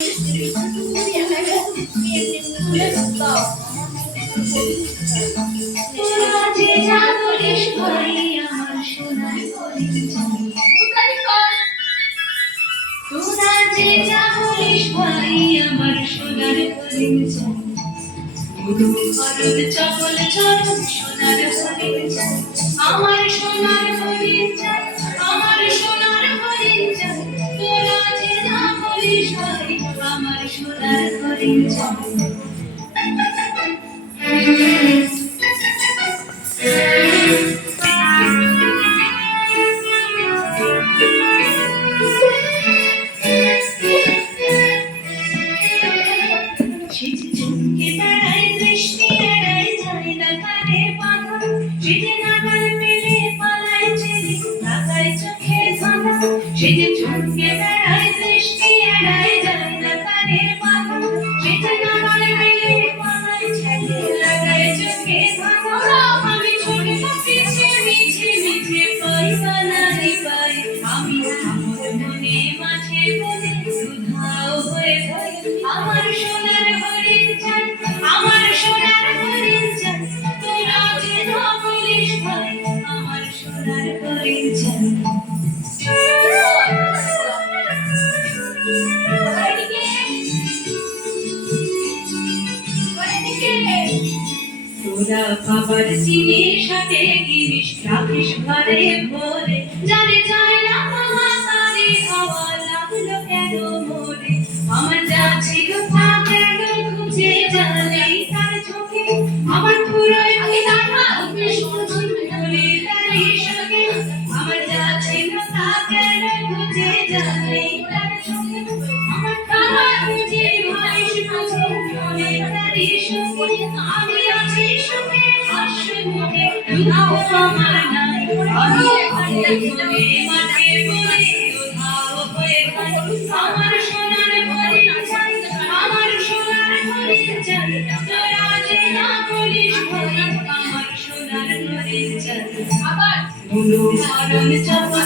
তোরা যে যা বলিস ভাই আমার সোনার হরিণ। তোরা যে যা বলিস ভাই আমার সোনার হরিণ। গুরু হরণ চপল চরণ সোনার হরিণ। আমার সোনার হরিণ আমার সোনার হরিণ। তোরা যে যা বলিস ভাই আমার সোনার হরিণ। ঝিঝঝুমকে বেড়ায় বৃষ্টি এড়ায় যায় না কানের বাঁধা। সেজে নাগাল মেলে পালায় ছেলে তাকায় চোখে ধাঁধা। ঝিঝঝুমকে বেড়ায় বৃষ্টি এড়ায় যায় না কানের বাঁধা। সেজে নাগাল মেলে পালায় ছেলে তাকায় চোখে ধাঁধা। আমি ছোটে পিছে মিছে মিছে পাই বানাই পাই। আমি আমার মনে মাঝে মনে উধাও হয়ে যাই। আমার সোনার হরিণ চাই আমার সোনার হরিণ চাই। তোরা যে না বলিস ভাই আমার সোনার হরিণ চাই। তোরা খাবার চিনির সাথে গিরিস রাখিস ঘরে ভরে। জানে যায় না মহাতারে হওয়া লাগলো কেন মরে। আমার যা ছিল তা গেল খুঁজে জানেই তার চোখে। আমার পুরোই দাঁড়া বলে তারি সঙ্গে। আমার যা ছিল তা গেল খুঁজে জানেই তার চোখে। আমার খাওয়া খুঁজে ভাই শুধু বলে তারি সঙ্গে। আমি আছি সুখে হাস্য মুখে দুঃখ আমার নাই। আমি মনে মাঝে বলে উধাও হয়ে যাই। আমার সোনার হরিণ চাই আমার সোনার হরিণ চাই। তোরা যে না বলিস ভাই আমার সোনার হরিণ চাই। আবার গুরু হরণ চপল